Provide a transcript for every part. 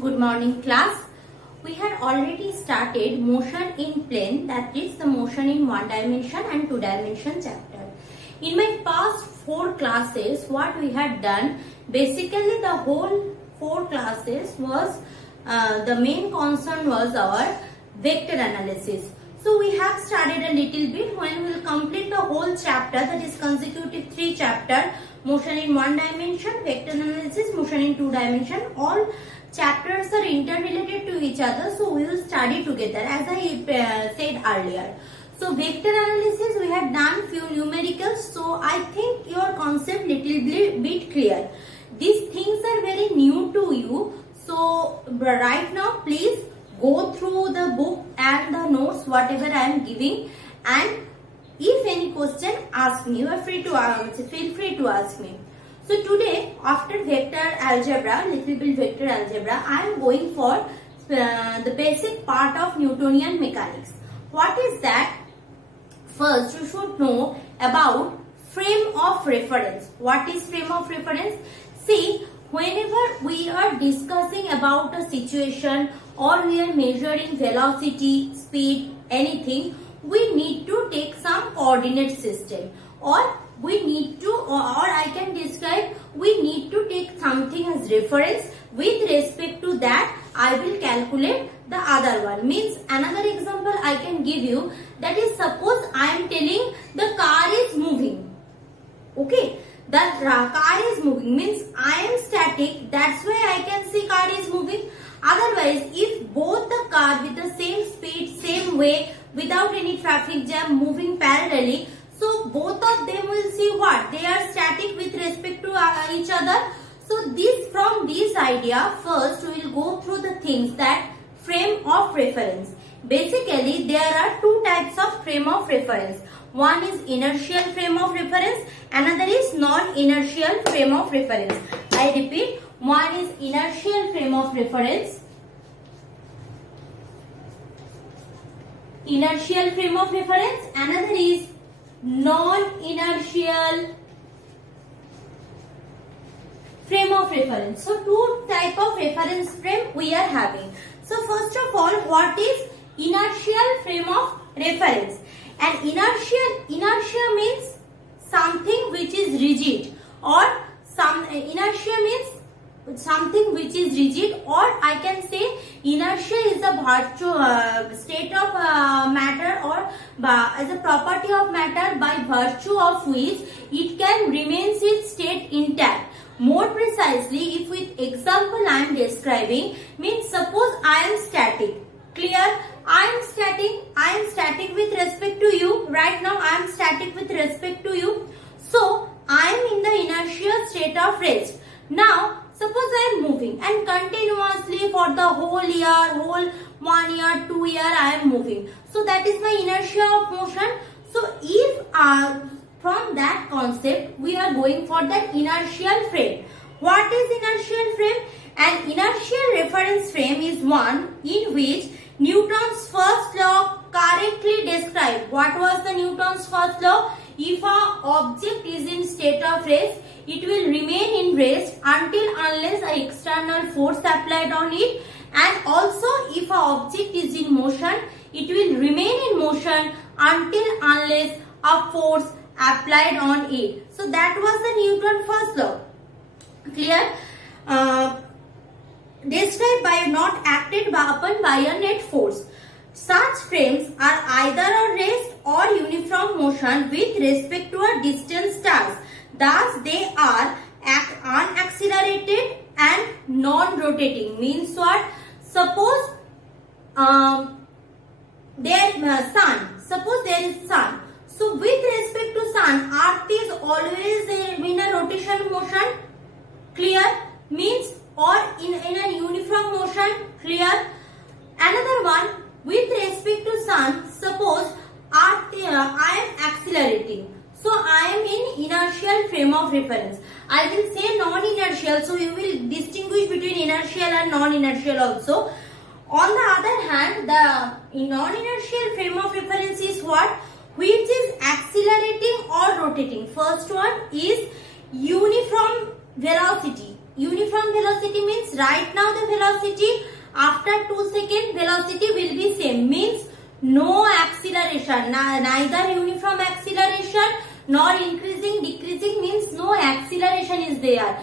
Good morning class. We had already started motion in plane, that is the motion in one dimension and two dimension chapter. In my past 4 classes what we had done, basically the whole 4 classes was the main concern was our vector analysis. So we have started a little bit. When we will complete the whole chapter, that is consecutive 3 chapter, motion in one dimension, vector analysis, motion in two dimension, all chapters are interrelated to each other, so we will study together as I said earlier. So vector analysis we have done few numericals, so I think your concept little bit clear. These things are very new to you, so right now please go through the book and the notes whatever I am giving, and if any question ask me. You are free to feel free to ask me. So today after vector algebra, little bit vector algebra, I am going for the basic part of Newtonian mechanics. What is that? First you should know about frame of reference. What is frame of reference? See, whenever we are discussing about a situation or we are measuring velocity, speed, anything, we need to take some coordinate system, or we need to, or I can describe, we need to take something as reference. With respect to that, I will calculate the other one. Means another example I can give you, that is suppose I am telling the car is moving. Okay, the car is moving means I am static, that's why I can see car is moving. Otherwise, if both the car with the same speed, same way, without any traffic jam, moving parallelly, so both of them will see what? They are static with respect to each other. So this, from this idea, first we will go through the things that frame of reference. Basically, there are 2 types of frame of reference. One is inertial frame of reference, another is non-inertial frame of reference. I repeat, one is inertial frame of reference. Inertial frame of reference, another is non-inertial frame of reference. So 2 type of reference frame we are having. So first of all, what is inertial frame of reference? And inertia means something which is rigid, or inertia means something which is rigid, or I can say inertia is a state of matter, or as a property of matter by virtue of which it can remain its state intact. More precisely, if with example I am describing, means suppose I am static. Clear? I am static with respect to you. Right now I am static with respect to you. So I am in the inertial state of rest. Now suppose I am moving and continuously for the whole year, whole 1 year, 2 year I am moving. So that is my inertia of motion. So if from that concept we are going for that inertial frame. What is inertial frame? An inertial reference frame is one in which Newton's first law correctly described. What was the Newton's first law? If an object is in state of rest, it will remain in rest until unless an external force applied on it, and also if an object is in motion, it will remain in motion until unless a force applied on it. So that was the Newton first law. Clear? Described by not acted upon by a net force. Such frames are either a rest or uniform motion with respect to a distant stars. Thus, they are unaccelerated and non-rotating. Means what? Suppose Suppose there is sun. So, with respect to sun, Earth is always in a rotation motion. Clear? Means or in a uniform motion. Clear? Another one, with respect to sun, suppose I am accelerating. So I am in inertial frame of reference. I will say non-inertial, so you will distinguish between inertial and non-inertial also. On the other hand, the non-inertial frame of reference is what? Which is accelerating or rotating. First one is uniform velocity. uniform velocity means right now the velocity after 2 seconds velocity will be same, means no acceleration, neither uniform acceleration nor increasing decreasing, means no acceleration is there.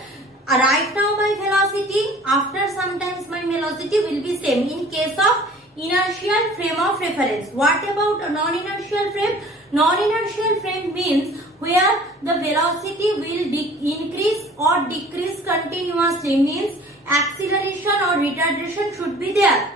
Right now my velocity, after sometimes my velocity will be same in case of inertial frame of reference. What about a non-inertial frame? Non-inertial frame means where the velocity will increase or decrease continuously, means acceleration or retardation should be there.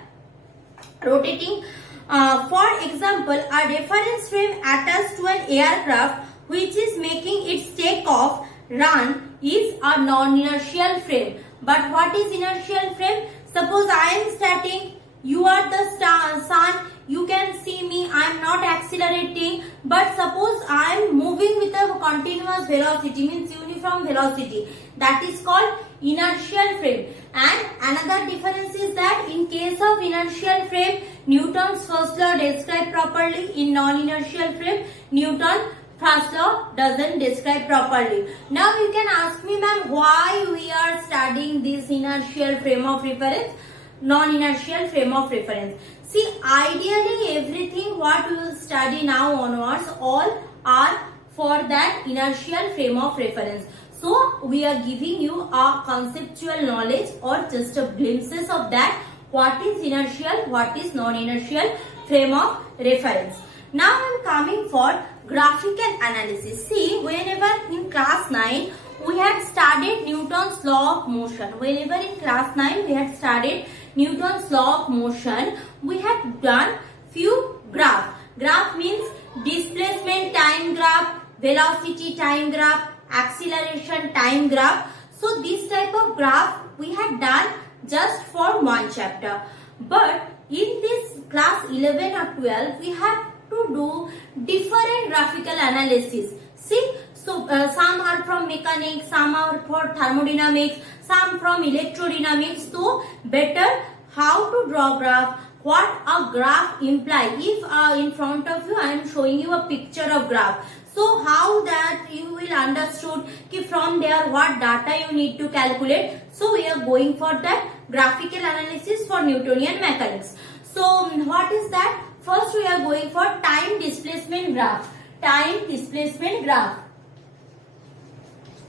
Rotating, for example, a reference frame attached to an aircraft which is making its takeoff run is a non-inertial frame. But what is inertial frame? Suppose I am starting, you are the sun, you can see me, I am not accelerating, but suppose I am moving with a continuous velocity, means uniform velocity, that is called inertial frame. And another difference is that in case of inertial frame, Newton's first law described properly. In non-inertial frame, Newton's first law doesn't describe properly. Now you can ask me, ma'am, why we are studying this inertial frame of reference, non-inertial frame of reference. See, ideally everything what we will study now onwards all are for that inertial frame of reference. So we are giving you a conceptual knowledge or just a glimpses of that, what is inertial, what is non-inertial frame of reference. Now I am coming for graphical analysis. See, whenever in class 9 we had studied Newton's law of motion. Whenever in class 9 we had studied Newton's law of motion, we had done few graphs. Graph means displacement time graph, velocity time graph, acceleration time graph. So this type of graph we had done just for one chapter. But in this class 11 or 12 we have to do different graphical analysis. See, so some are from mechanics, some are for thermodynamics, some from electrodynamics. So better how to draw graph, what a graph imply. If in front of you I am showing you a picture of graph, so how that you will understood ki from there what data you need to calculate. So we are going for that graphical analysis for Newtonian mechanics. So what is that? First we are going for time displacement graph. Time displacement graph.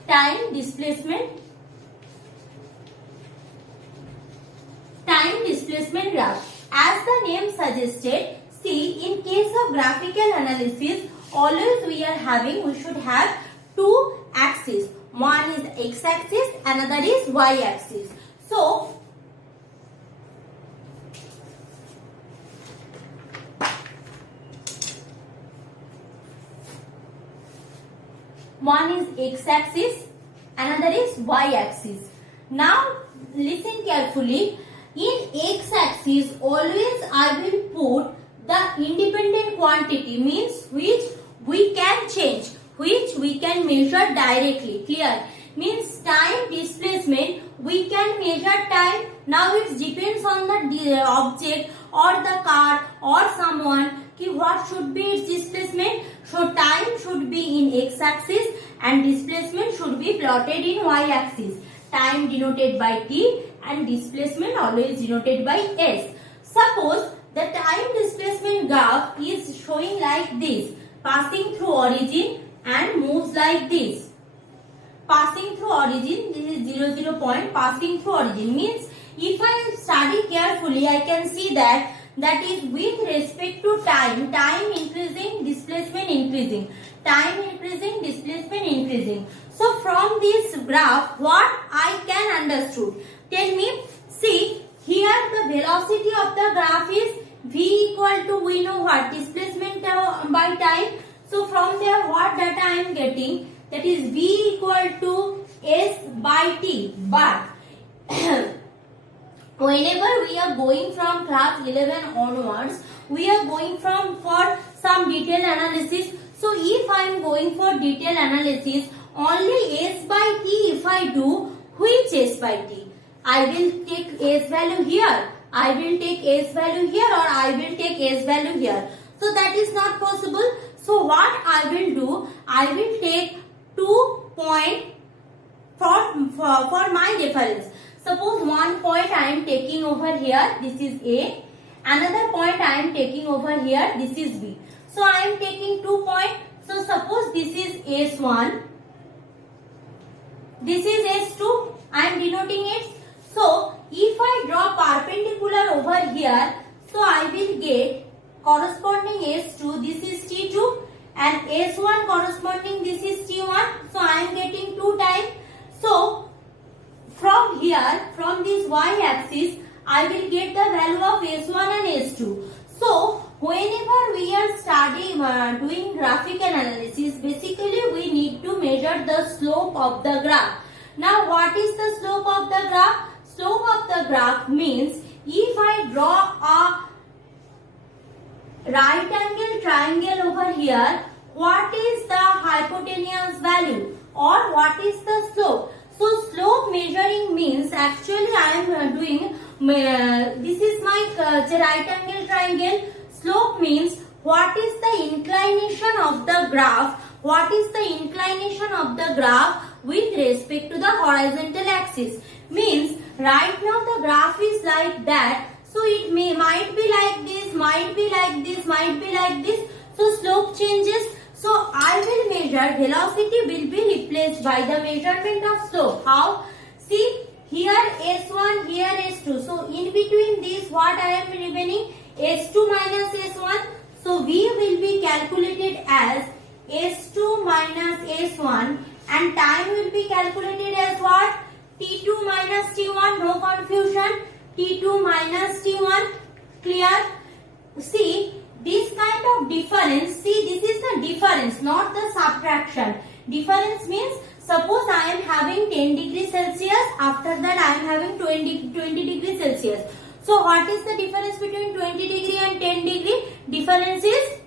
Time displacement graph. As the name suggested, see, in case of graphical analysis, always we should have two axes. One is x-axis, another is y-axis. So one is x-axis, another is y-axis. Now listen carefully. In x-axis always I will put the independent quantity, means which we can change, which we can measure directly. Clear? Means time displacement, we can measure time. Now it depends on the object or the car or someone ki what should be its displacement. So time should be in x-axis and displacement should be plotted in y-axis. Time denoted by t and displacement always denoted by s. Suppose the time displacement graph is showing like this, passing through origin and moves like this. Passing through origin, this is 0, 0 point, passing through origin means if I study carefully I can see that is with respect to time, time increasing, displacement increasing, time increasing, displacement increasing. So from this graph what I can understood? Tell me. See, here the velocity of the graph is v equal to, we know what, displacement by time. So from there what data I am getting? That is v equal to s by t. But whenever we are going from class 11 onwards, we are going for some detailed analysis. So if I am going for detailed analysis, only s by t if I do, which s by t? I will take s value here, I will take s value here, or I will take s value here. So that is not possible. So what I will do, I will take 2 point for my reference. Suppose one point I am taking over here, this is A. Another point I am taking over here, this is B. So I am taking 2 points. So suppose this is S1, this is S2. I am denoting it. So if I draw perpendicular over here, so I will get corresponding S2, this is T2, and S1 corresponding, this is T1. So I am getting 2 times. So from here, from this y-axis, I will get the value of S1 and S2. So whenever we are studying doing graphic analysis, basically we need to measure the slope of the graph. Now what is the slope of the graph? Slope of the graph means if I draw a right angle triangle over here, what is the hypotenuse value or what is the slope? So slope measuring means actually I am doing, this is my right angle triangle. Slope means what is the inclination of the graph, what is the inclination of the graph with respect to the horizontal axis. Means right now the graph is like that. So it might be like this, might be like this, might be like this. So slope changes. So I will measure, velocity will be replaced by the measurement of slope. How? See, here S1, here S2. So in between this, what I am remaining? S2 minus S1. So V will be calculated as S2 minus S1 and time will be calculated as what? T2 minus T1. No confusion. T2 minus T1. Clear? See, this kind of difference, see this is the difference, not the subtraction. Difference means suppose I am having 10 degrees Celsius, after that I am having 20 degrees Celsius. So what is the difference between 20 degree and 10 degree? Difference is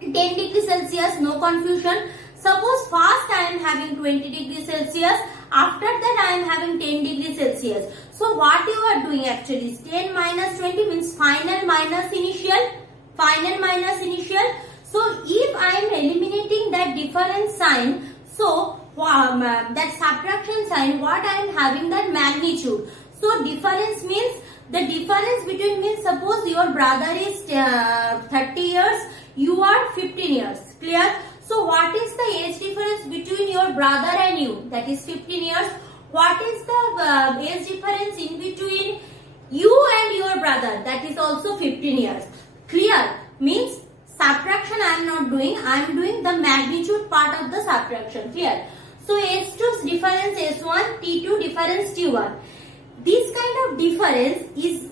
10 degrees Celsius, no confusion. Suppose first I am having 20 degrees Celsius, after that I am having 10 degrees Celsius. So what you are doing actually is 10 minus 20 means final minus initial. Final minus initial. So if I am eliminating that difference sign, so that subtraction sign, what I am having that magnitude. So difference means the difference between means suppose your brother is 30 years, you are 15 years. Clear? So what is the age difference between your brother and you? That is 15 years. What is the age difference in between you and your brother? That is also 15 years. Clear? Means subtraction I am not doing. I am doing the magnitude part of the subtraction. Clear? So S2's difference S1, T2 difference T1. This kind of difference is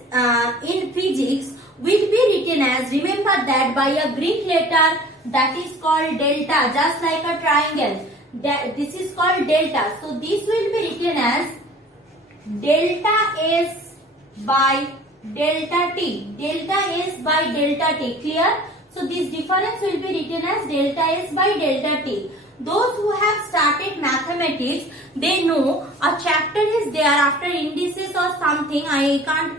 in physics will be written as, remember that by a Greek letter that is called delta, just like a triangle. This is called delta. So this will be written as delta S by delta T. Delta S by delta T. Clear? So this difference will be written as delta S by delta T. Those who have started mathematics, they know a chapter is there after indices or something. I can't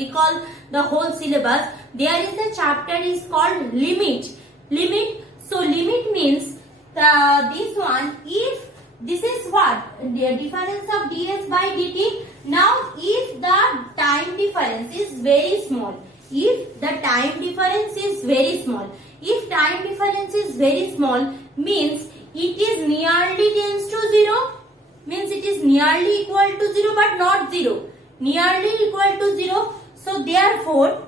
recall the whole syllabus. There is a chapter is called limit. Limit. So limit means this one. If this is what the difference of ds by dt. Now, if the time difference is very small, if the time difference is very small, if time difference is very small, means it is nearly tends to 0, means it is nearly equal to 0 but not 0, nearly equal to 0. So therefore,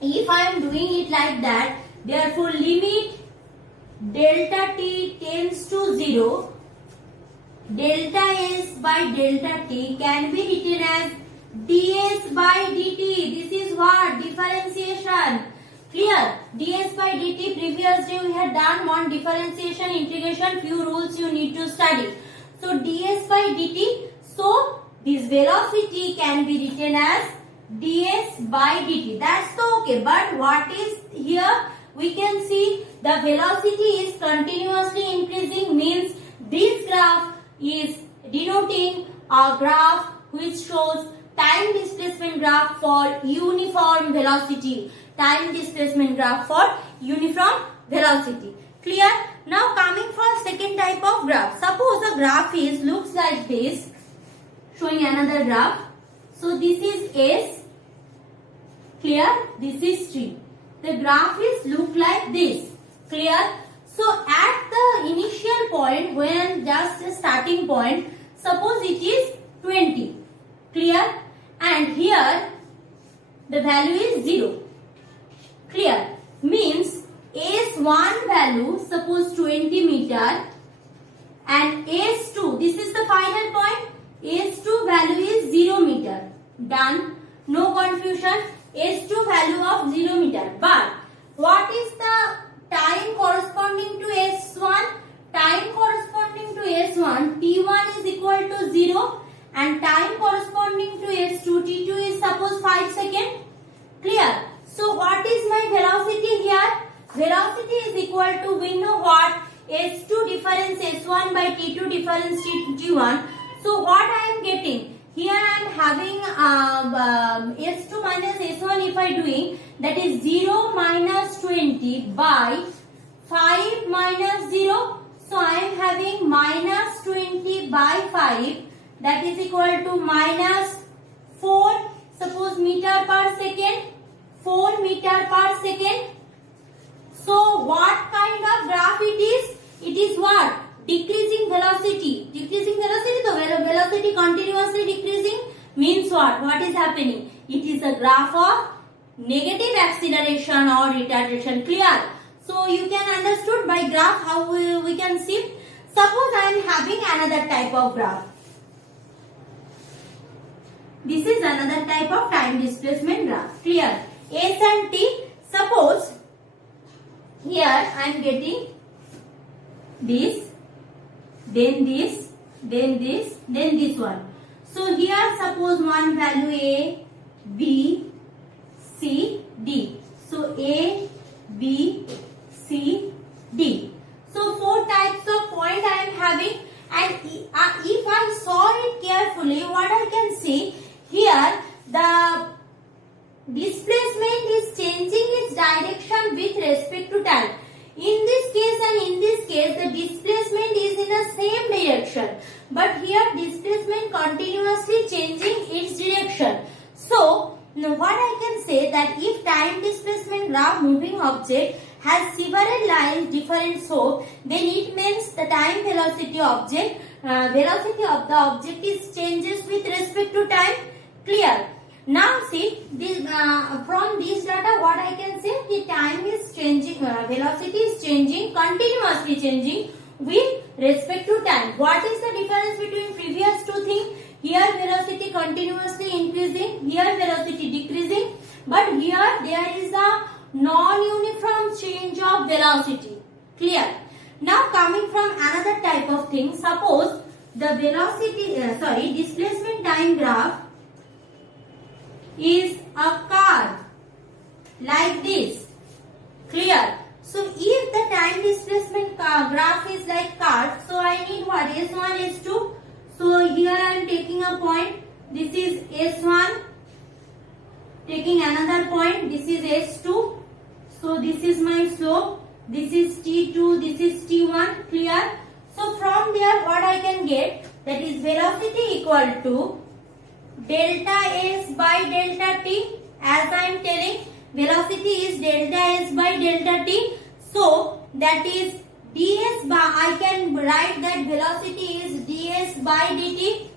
if I am doing it like that, therefore limit delta t tends to 0, delta s by delta t can be written as ds by dt. This is what? Differentiation. Clear? ds by dt, previous day we had done one differentiation, integration, few rules you need to study. So ds by dt, so this velocity can be written as ds by dt. That's the okay. But what is here? We can see the velocity is continuously increasing, means this graph is denoting a graph which shows time displacement graph for uniform velocity. Time displacement graph for uniform velocity. Clear? Now coming for second type of graph. Suppose a graph looks like this. Showing another graph. So this is S. Clear? This is T. The graph look like this. Clear? So at the initial point, when just the starting point, suppose it is 20. Clear? And here the value is 0. Clear? Means S1 value, suppose 20 meter, and S2, this is the final point, S2 value is 0 meter. Done. No confusion. S2 value of 0 meter. But what is the time corresponding to S1? Time corresponding to S1, T1 is equal to 0, and time corresponding to S2, T2 is suppose 5 seconds. Clear? So what is my velocity here? Velocity is equal to, we know what, S2 difference S1 by T2 difference T1. So what I am getting? Here I am having S2 minus S1 if I doing, that is 0 minus 20 by 5 minus 0. So I am having minus 20 by 5, that is equal to minus 4, suppose meter per second, 4 meter per second. So what kind of graph it is? It is what? Decreasing velocity. Decreasing velocity, the velocity continuously decreasing means what? What is happening? It is a graph of negative acceleration or retardation. Clear? So you can understood by graph how we can see. Suppose I am having another type of graph. This is another type of time displacement graph. Clear? S and T. Suppose here I am getting this, then this, then this, then this one. So here suppose one value A, B, C, D. So A, B, C, D. So 4 types of point I am having, and if I saw it carefully, what I can see here, the displacement is changing its direction with respect to time. In this case and in this case, the displacement is in the same direction, but here displacement continuously changing its direction. So now what I can say that if time displacement graph moving object has several lines different slope, then it means the time velocity object velocity of the object is changes with respect to time. Clear? Now see this from this data what I can say, the time is changing, velocity is changing, continuously changing with respect to time. What is the difference between previous two things? Here velocity continuously increasing, here velocity decreasing, but here there is a non-uniform change of velocity. Clear? Now coming from another type of thing, suppose the velocity displacement time graph is a curve like this. Clear? So if the time displacement graph is like curve, so I need what? S1, S2. So here I am taking a point. This is S1. Taking another point. This is S2. So this is my slope. This is T2. This is T1. Clear? So from there what I can get, that is velocity equal to delta S by delta T. As I am telling, velocity is delta S by delta T. So that is ds by, I can write that velocity is ds by dt.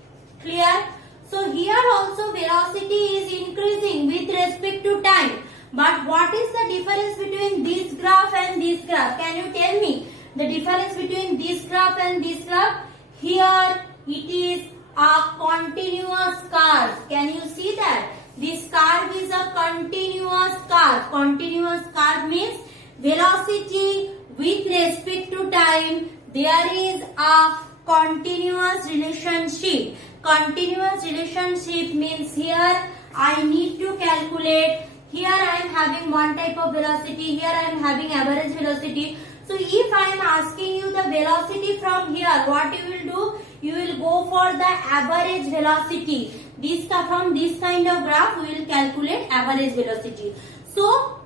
Clear? So here also velocity is increasing with respect to time. But what is the difference between this graph and this graph? Can you tell me the difference between this graph and this graph? Here it is a continuous curve. Can you see that? This curve is a continuous curve. Continuous curve means velocity with respect to time. There is a continuous relationship. Continuous relationship means here I need to calculate. Here I am having one type of velocity. Here I am having average velocity. So if I am asking you the velocity from here, what you will do? You will go for the average velocity. From this kind of graph, we will calculate average velocity. So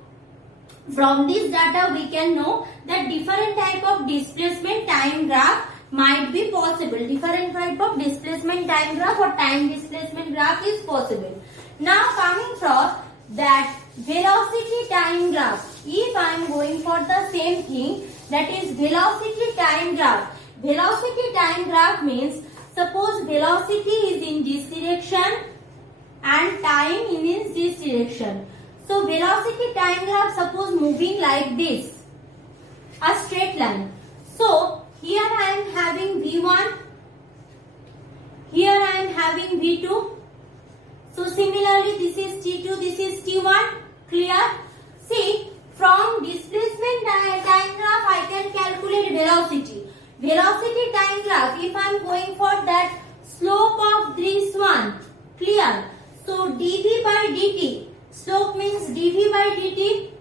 From this data we can know that different type of displacement time graph might be possible. Different type of displacement time graph or time displacement graph is possible. Now coming from that velocity time graph, if I am going for the same thing, that is velocity time graph. Velocity time graph means suppose velocity is in this direction and time in this direction. So velocity time graph suppose moving like this, a straight line. So here I am having V1, here I am having V2. So similarly this is T2, this is T1. Clear? See, from displacement time graph I can calculate velocity. Velocity time graph, if I am going for that slope of this one. Clear? So dv by dt. Slope means dv by dt.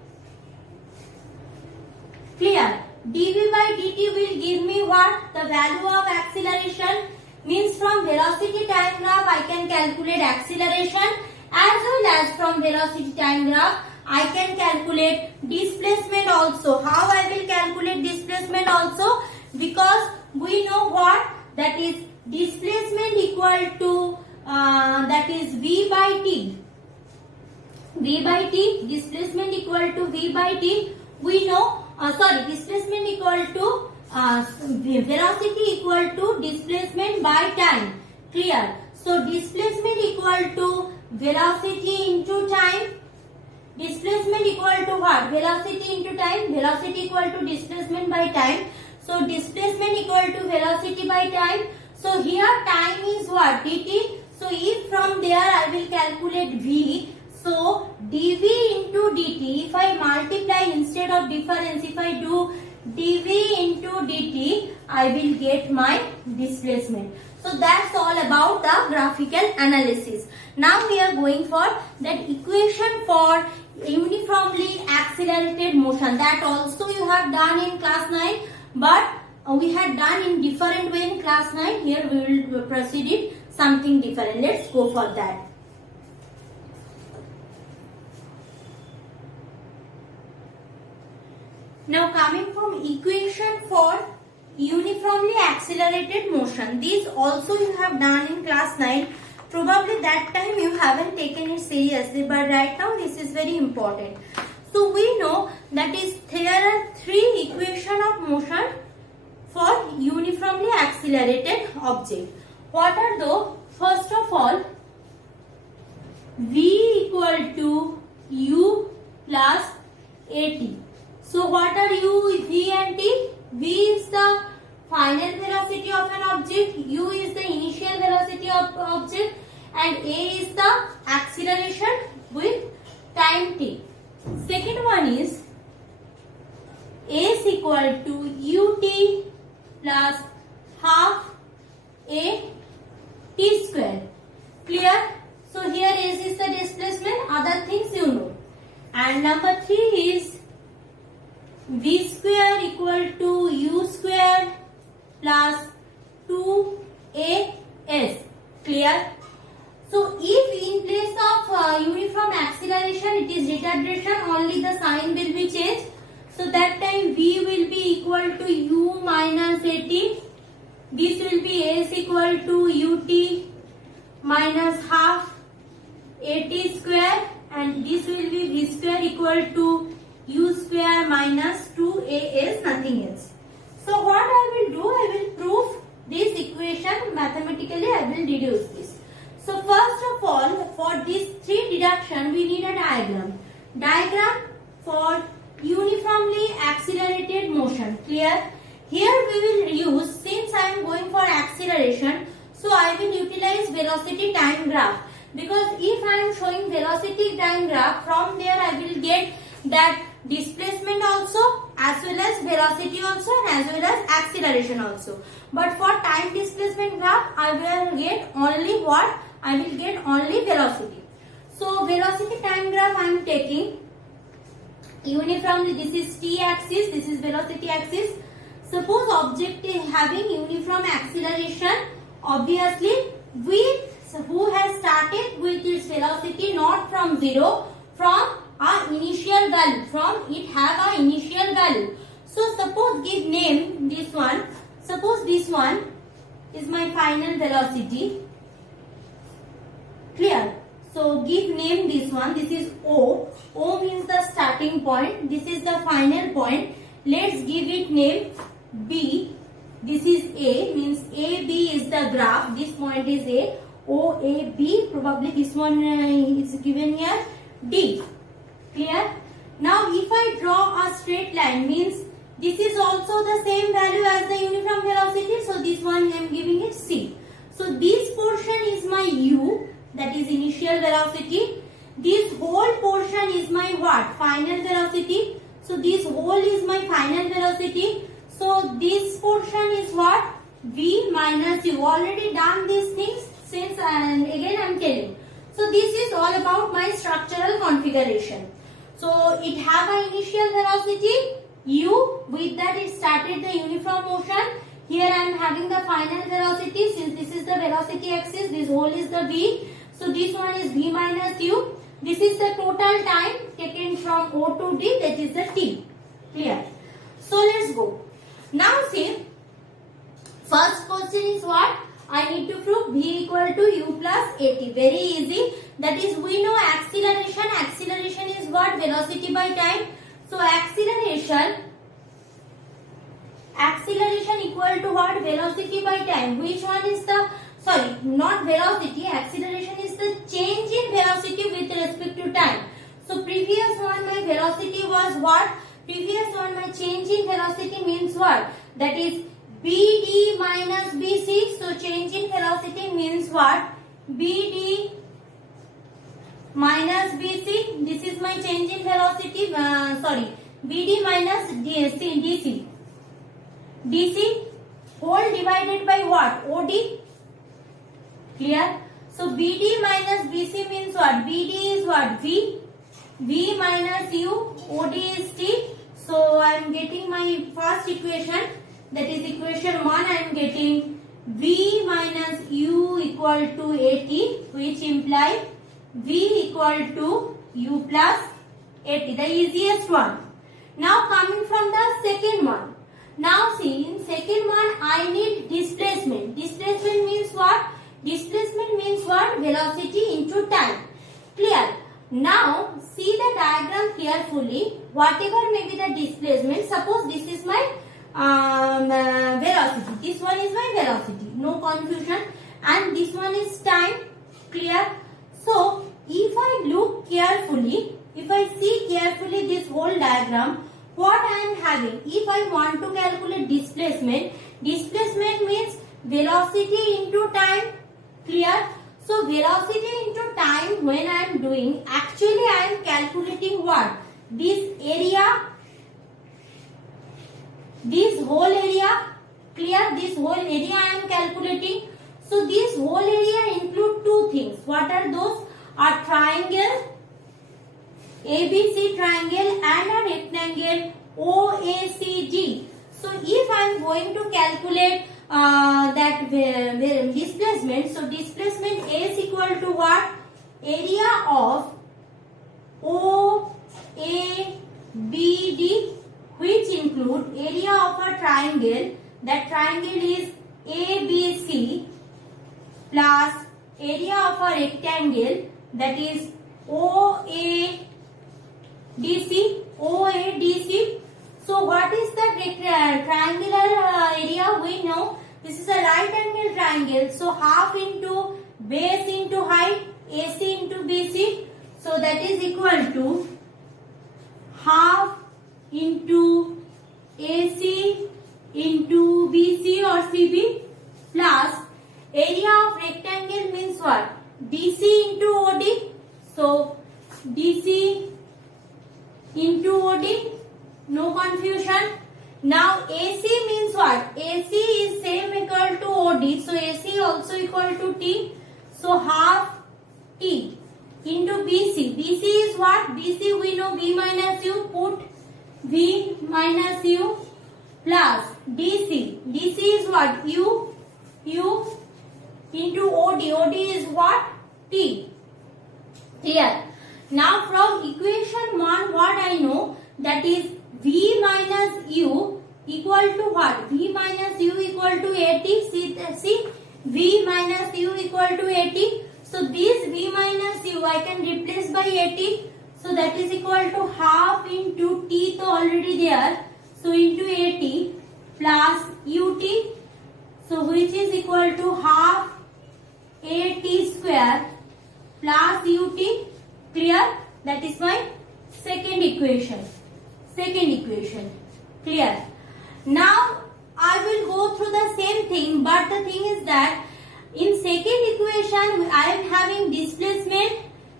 Clear? dv by dt will give me what? The value of acceleration. Means from velocity time graph I can calculate acceleration, as well as from velocity time graph I can calculate displacement also. How I will calculate displacement also? Because we know what? That is displacement equal to that is V by T. V by T, displacement equal to V by T. We know, displacement equal to velocity equal to displacement by time. Clear? So displacement equal to velocity into time. Displacement equal to what? Velocity into time. Velocity equal to displacement by time. So displacement equal to velocity by time. So here time is what? dt. So if from there I will calculate v. So dv into dt. If I multiply instead of difference, if I do dv into dt, I will get my displacement. So that's all about the graphical analysis. Now we are going for that equation for uniformly accelerated motion. That also you have done in class 9, but we had done in different way in class 9. Here we will proceed it something different. Let's go for that. Now coming from equation for uniformly accelerated motion. These also you have done in class 9. Probably that time you haven't taken it seriously, but right now this is very important. So we know that is there are three equations of motion for uniformly accelerated object. What are those? First of all, v equal to u plus at. So what are u, v and t? V is the final velocity of an object, u is the initial velocity of object, and a is the acceleration with time t. Second one is s equal to ut plus half a t square. Clear? So here s is the displacement, other things you know. And number 3 is v square equal to u square plus 2as. Clear? So if in place of uniform acceleration it is retardation, only the sign will be changed. So that time v will be equal to u minus at. This will be s equal to ut minus half at square, and this will be v square equal to u square minus 2as, nothing else. So what I will do, I will prove this equation mathematically, I will deduce this. So first of all, for this 3 deduction we need a diagram. Diagram for uniformly accelerated motion. Clear? Here we will use, since I am going for acceleration, so I will utilize velocity time graph. Because if I am showing velocity time graph, from there I will get that displacement also, as well as velocity also, and as well as acceleration also. But for time displacement graph, I will get only what? I will get only velocity. So velocity time graph I am taking uniformly. This is t axis, this is velocity axis. Suppose object is having uniform acceleration, obviously who has started with its velocity not from 0, from a initial value. From it have a initial value. So suppose give name this one. Suppose this one is my final velocity. Clear? So give name this one. This is O. O means the starting point. This is the final point. Let's give it name B. This is A, means AB is the graph. This point is A. O, A, B. Probably this one is given here D. Clear? Now if I draw a straight line, means this is also the same value as the uniform velocity. So this one I am giving it C. So this portion is my U, that is initial velocity. This whole portion is my what? Final velocity. So this whole is my final velocity. So this portion is what? V minus U. Already done these things since, and again I am telling. So this is all about my structural configuration. So it have an initial velocity U. With that it started the uniform motion. Here I am having the final velocity. Since this is the velocity axis, this whole is the V. So this one is V minus U. This is the total time taken from O to D, that is the T. Clear? So let's go. Now see, first question is what? I need to prove V equal to U plus AT. Very easy. That is, we know acceleration. Acceleration is what? Velocity by time. So acceleration equal to what? Velocity by time. Which one is the, sorry, not velocity. Acceleration is the change in velocity with respect to time. So previous one my velocity was what? Previous one my change in velocity means what? That is BD minus BC. So change in velocity means what? BD minus BC. This is my change in velocity. BD minus DC. DC whole divided by what? OD. Clear? So BD minus BC means what? BD is what? V. V minus U. OD is T. So I am getting my first equation. That is equation 1. I am getting V minus U equal to AT, which implies V equal to U plus AT. The easiest one. Now coming from the second one. Now see, in second one I need displacement. Displacement means what? Displacement means what? Velocity into time. Clear? Now see the diagram carefully. Whatever may be the displacement, suppose this is my velocity. This one is my velocity. No confusion. And this one is time. Clear? So if I look carefully, if I see carefully this whole diagram, what I am having? If I want to calculate displacement, displacement means velocity into time. Clear? So velocity into time, when I am doing, actually I am calculating what? This area, this whole area. Clear? This whole area I am calculating. So this whole area include two things. What are those? A triangle, ABC triangle, and a rectangle OACD. So if I am going to calculate that displacement, so displacement is equal to what? Area of OABD, which include area of a triangle. That triangle is ABC plus area of a rectangle, that is OADC. So what is the triangular area? We know this is a right angle triangle. So half into base into height, AC into BC. So that is equal to half into AC into BC or CB plus area of rectangle means what? DC into OD. So DC into OD. No confusion. Now AC means what? AC is same equal to OD. So AC also equal to T. So half T into BC. BC is what? BC we know V minus U. Put V minus U plus DC. DC is what? U into OD. OD is what? T. Clear? Now from equation 1 what I know, that is V minus U equal to what? V minus U equal to 80. See V minus U equal to 80. So this V minus U I can replace by 80. So that is equal to half into T, so already there. So into 80 plus UT. So which is equal to half AT square plus UT. Clear? That is my second equation. Clear? Now I will go through the same thing, but the thing is that in second equation I am having displacement,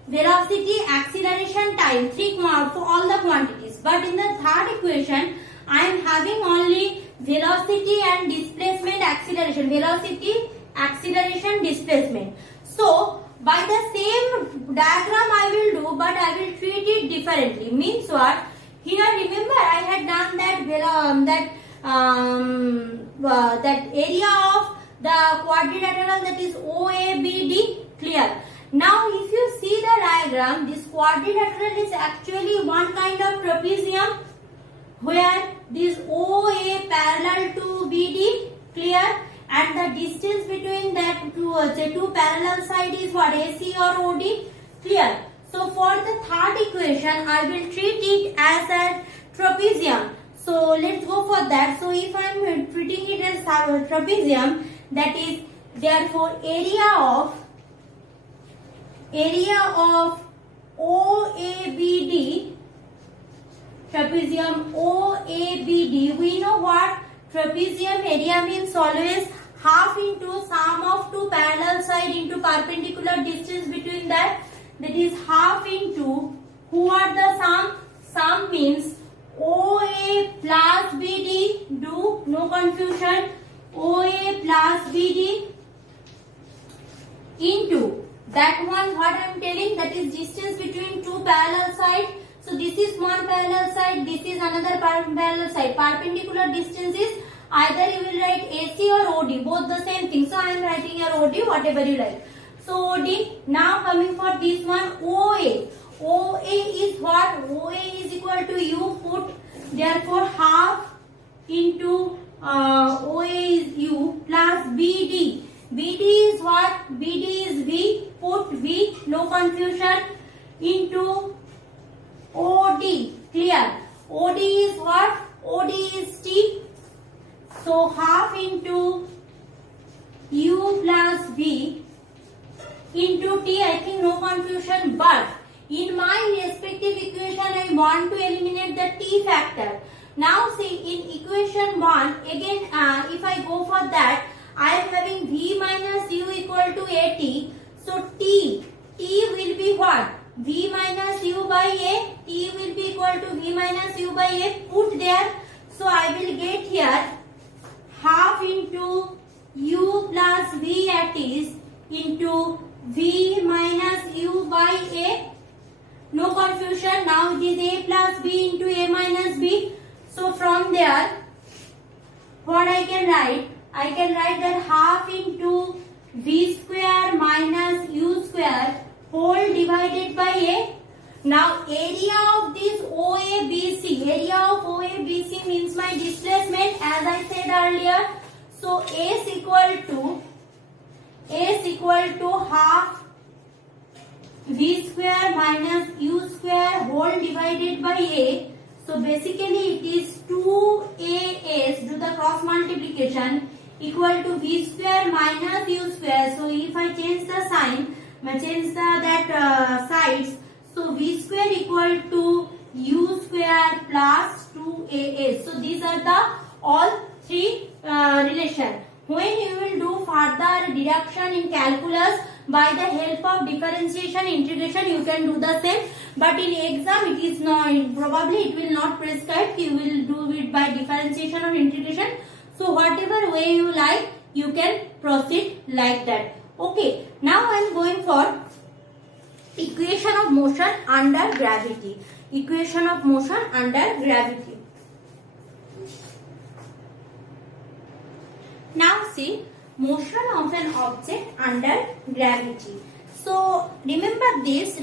velocity, acceleration, time, 3 for all the quantities. But in the third equation I am having only velocity and displacement, acceleration, velocity, acceleration, displacement. So by the same diagram I will do, but I will treat it differently. Means what? Here remember I had done that area of the quadrilateral, that is OABD. Clear? Now if you see the diagram, this quadrilateral is actually one kind of trapezium where this OA parallel to BD. Clear? And the distance between that two parallel side is what? AC or OD. Clear? So for the third equation I will treat it as a trapezium. So let's go for that. So if I am treating it as a trapezium, that is therefore area of OABD, trapezium OABD, we know what trapezium area means, always half into sum of two parallel side into perpendicular distance between that. That is half into, who are the sum? Sum means OA plus BD, do no confusion, OA plus BD into that one what I am telling, that is distance between two parallel sides. So this is one parallel side, this is another parallel side. Perpendicular distance is either you will write AC or OD, both the same thing. So I am writing here OD, whatever you like. So OD. Now coming for this one OA. OA is what? OA is equal to U put, therefore half into OA is U plus BD. BD is what? BD is V, put V, no confusion, into OD. Clear? OD is what? OD is T. So half into U plus V into T, I think no confusion, but in my respective equation I want to eliminate the T factor. Now see in equation 1 again if I go for that, I am having V minus U equal to AT. So T will be what? V minus U by A. T will be equal to V minus U by A. Put there. So I will get here half into U plus V at is into V minus U by A. No confusion. Now it is A plus B into A minus B. So from there, what I can write? I can write that half into V square minus U square whole divided by A. Now area of this OABC, area of OABC means my displacement as I said earlier. So S equal to half V square minus U square whole divided by A. So basically it is 2AS, do the cross multiplication, equal to V square minus U square. So if I change the sign, sides, so V square equal to U square plus 2AS. So these are the all three relation. When you will do further deduction in calculus by the help of differentiation, integration, you can do the same. But in exam it is not, probably it will not prescribe, you will do it by differentiation or integration. So whatever way you like, you can proceed like that. Okay, now I am going for equation of motion under gravity. Equation of motion under gravity. Now see, motion of an object under gravity. So remember this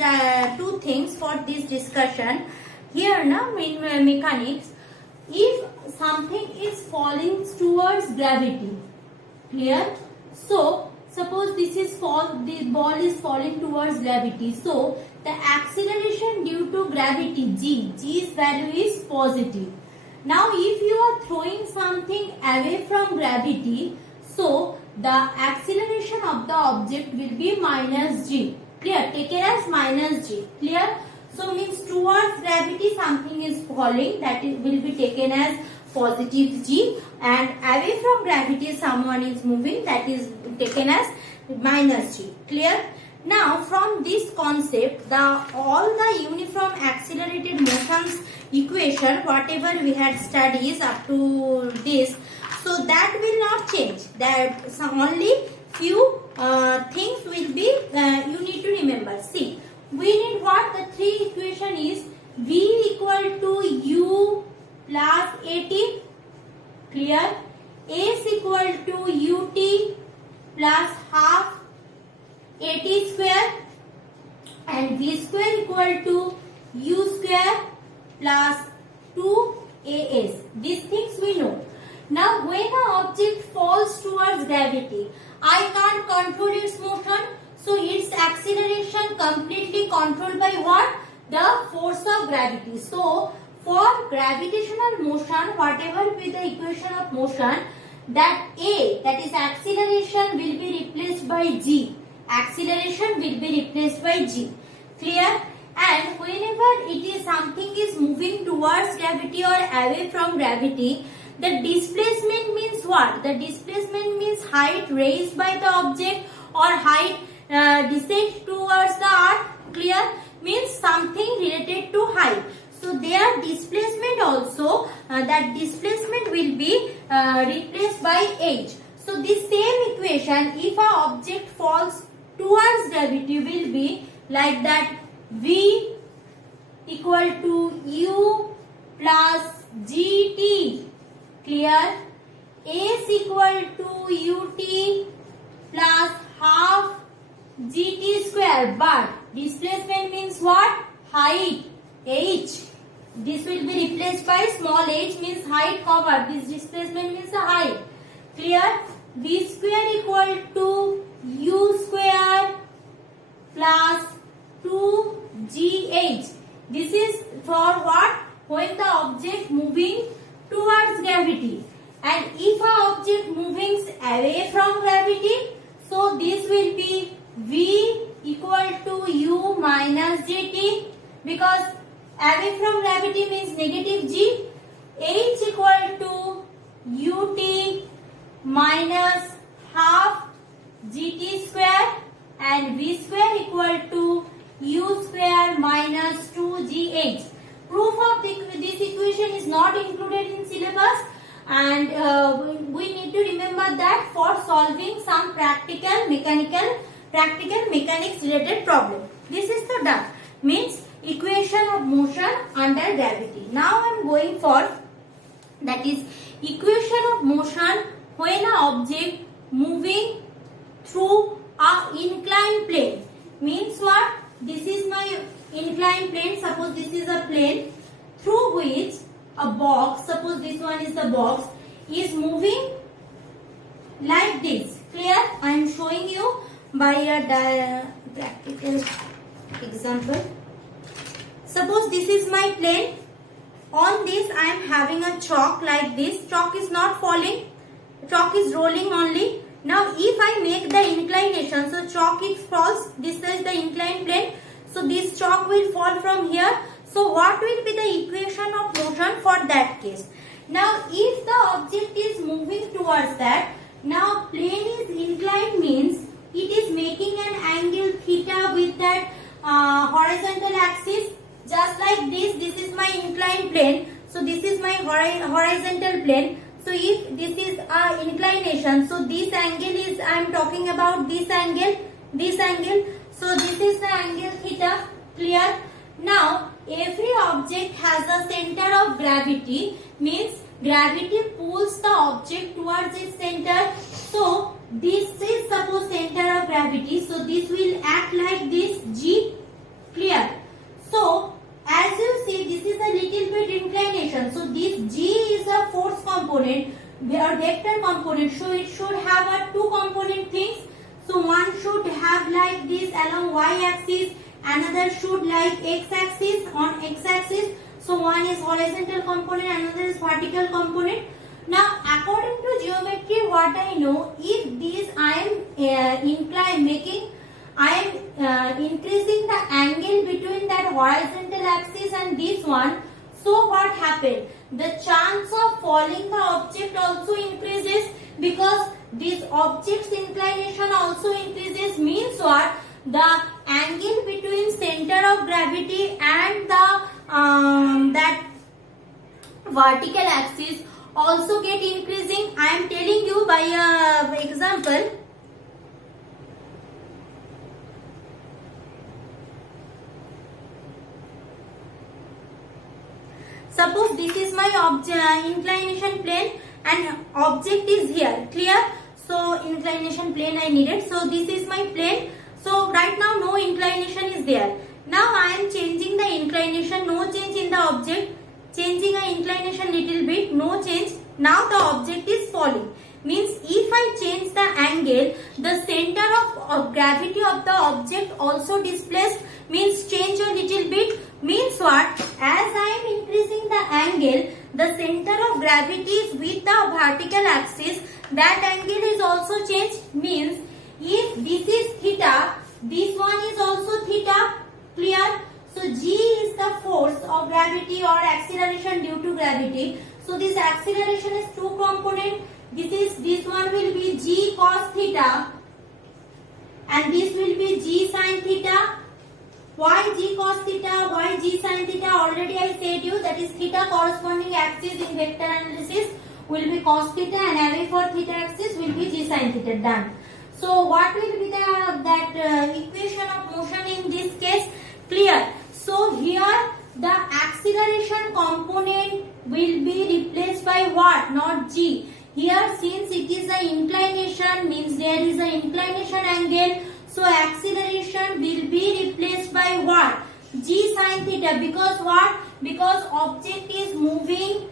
two things for this discussion. Here now in mechanics, if something is falling towards gravity, clear? So suppose this ball is falling towards gravity. So the acceleration due to gravity G's value is positive. Now if you are throwing something away from gravity, so the acceleration of the object will be minus G. Clear? Take it as minus G. Clear? So means towards gravity something is falling, that will be taken as positive G, and away from gravity someone is moving, that is taken as minus G. Clear? Now from this concept, all the uniform accelerated motions equation, whatever we had studied up to this, so that will not change. That only few things will be you need to remember. See, we need what? The three equation is V equal to U plus AT, clear? S equal to UT plus half AT square, and V square equal to U square plus 2AS. These things we know. Now when an object falls towards gravity, I can't control its motion, so its acceleration completely controlled by what? The force of gravity. So for gravitational motion, whatever be the equation of motion, that A, that is acceleration, will be replaced by G. Acceleration will be replaced by G. Clear? And whenever it is something is moving towards gravity or away from gravity, the displacement means what? The displacement means height raised by the object or height descent towards the earth. Clear? Means something related to height. So their displacement also, that displacement will be replaced by h. So this same equation, if an object falls towards gravity, will be like that: V equal to U plus GT. Clear? S equal to UT plus half GT square. But displacement means what? Height. H. This will be replaced by small h, means height covered. This displacement means the height. Clear? V square equal to U square plus 2GH. This is for what? When the object moving towards gravity. And if an object moving away from gravity, so this will be V equal to U minus GT, because away from gravity means negative G. H equal to UT minus half GT square, and V square equal to U square minus 2GH. Proof of this equation is not included in syllabus, and we need to remember that for solving some practical mechanics related problem. This is the done. Means equation of motion under gravity. Now I am going for, that is, equation of motion when an object moving through a inclined plane. Means what? This is my inclined plane. Suppose this is a plane through which a box, suppose this one is the box, is moving like this. Clear? I am showing you by a practical example. Suppose this is my plane. On this I am having a chalk like this. Chalk is not falling. Chalk is rolling only. Now if I make the inclination, so chalk it falls. This is the inclined plane. So this chalk will fall from here. So what will be the equation of motion for that case? Now if the object is moving towards that, now plane is inclined means it is making an angle theta with that horizontal axis. Just like this is my inclined plane. So this is my horizontal plane. So if this is a inclination, so this angle is, I am talking about this angle. So this is the angle theta. Clear? Now every object has a center of gravity, means Gravity pulls the object towards its center. So this is suppose center of gravity. So this will act like this G. Clear? So as you see, this is a little bit inclination. So this G is a force component or vector component. So it should have a two component things. So one should have like this along y-axis, another should like x-axis on x-axis. So one is horizontal component, another is vertical component. Now according to geometry, what I know, if this I am increasing the angle between that horizontal axis and this one. So what happened? The chance of falling the object also increases, because this object's inclination also increases. Means what? The angle between center of gravity and the that vertical axis also get increasing. I am telling you by a example. Suppose this is my inclination plane and object is here. Clear? So inclination plane I needed. So this is my plane. So right now no inclination is there. Now I am changing the inclination. No change in the object. Changing a inclination little bit. No change. Now the object is falling. Means if I change the angle, the center of gravity of the object also displaced. Means change a little bit. Means what? As I am increasing the angle, the center of gravity is with the vertical axis. That angle is also changed. Means if this is theta, this one is also theta. Clear? So G is the force of gravity or acceleration due to gravity. So this acceleration is two component. This one will be G cos theta and this will be G sin theta. Why G cos theta? Why G sin theta? Already I said you, that is theta corresponding axis in vector analysis will be cos theta and away for theta axis will be G sin theta. Done. So what will be the equation of motion in this case? Clear. So here the acceleration component will be replaced by what? Not G. Here since it is an inclination, means there is an inclination angle. So acceleration will be replaced by what? G sin theta. Because what? Because object is moving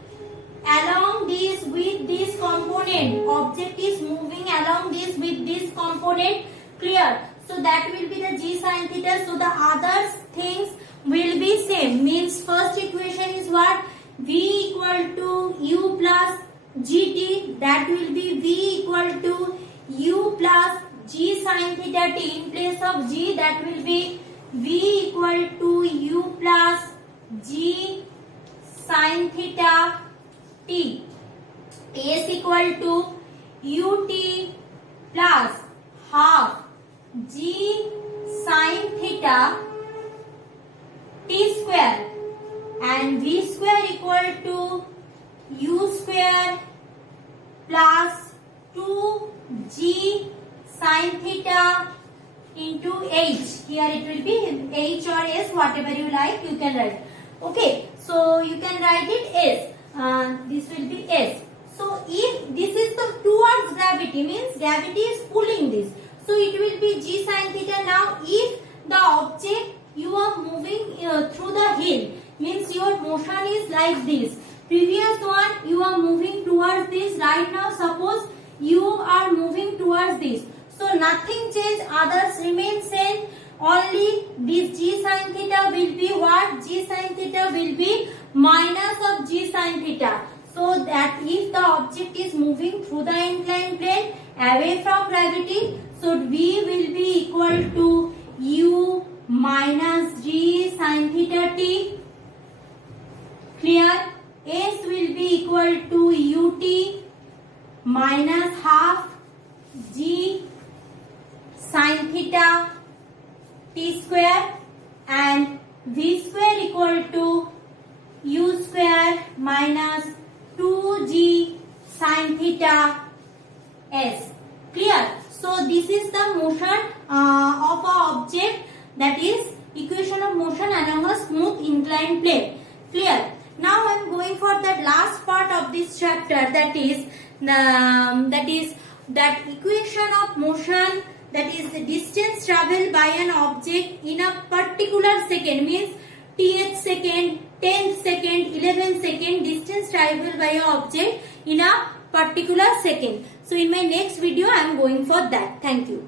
along this with this component. Object is moving along this with this component. Clear? So that will be the G sin theta. So the other things will be same. Means first equation is what? V equal to U plus GT. That will be V equal to U plus G sin theta t. In place of G, that will be V equal to U plus G sin theta t. S equal to UT plus half G sin theta t square, and V square equal to U square plus 2G sin theta into H. Here it will be H or S, whatever you like, you can write. Okay, so you can write it S. This will be S. So if this is the towards gravity, means gravity is pulling this. So it will be G sin theta. Now if the object you are moving through the hill, means your motion is like this. Previous one you are moving towards this. Right now suppose you are moving towards this. So nothing change, others remain same. Only this G sin theta will be what? G sin theta will be minus of G sin theta. So that if the object is moving through the inclined plane away from gravity, so V will be equal to U minus G sin theta t. Clear? S will be equal to UT minus half G sin theta t square, and V square equal to U square minus 2G sin theta S. Clear? So this is the motion of a object, that is equation of motion along a smooth inclined plane. Clear? Now Now I am going for the last part of this chapter, that is that equation of motion, that is the distance traveled by an object in a particular second, means th second, 10th second, 11th second, distance traveled by an object in a particular second. So in my next video I am going for that. Thank you.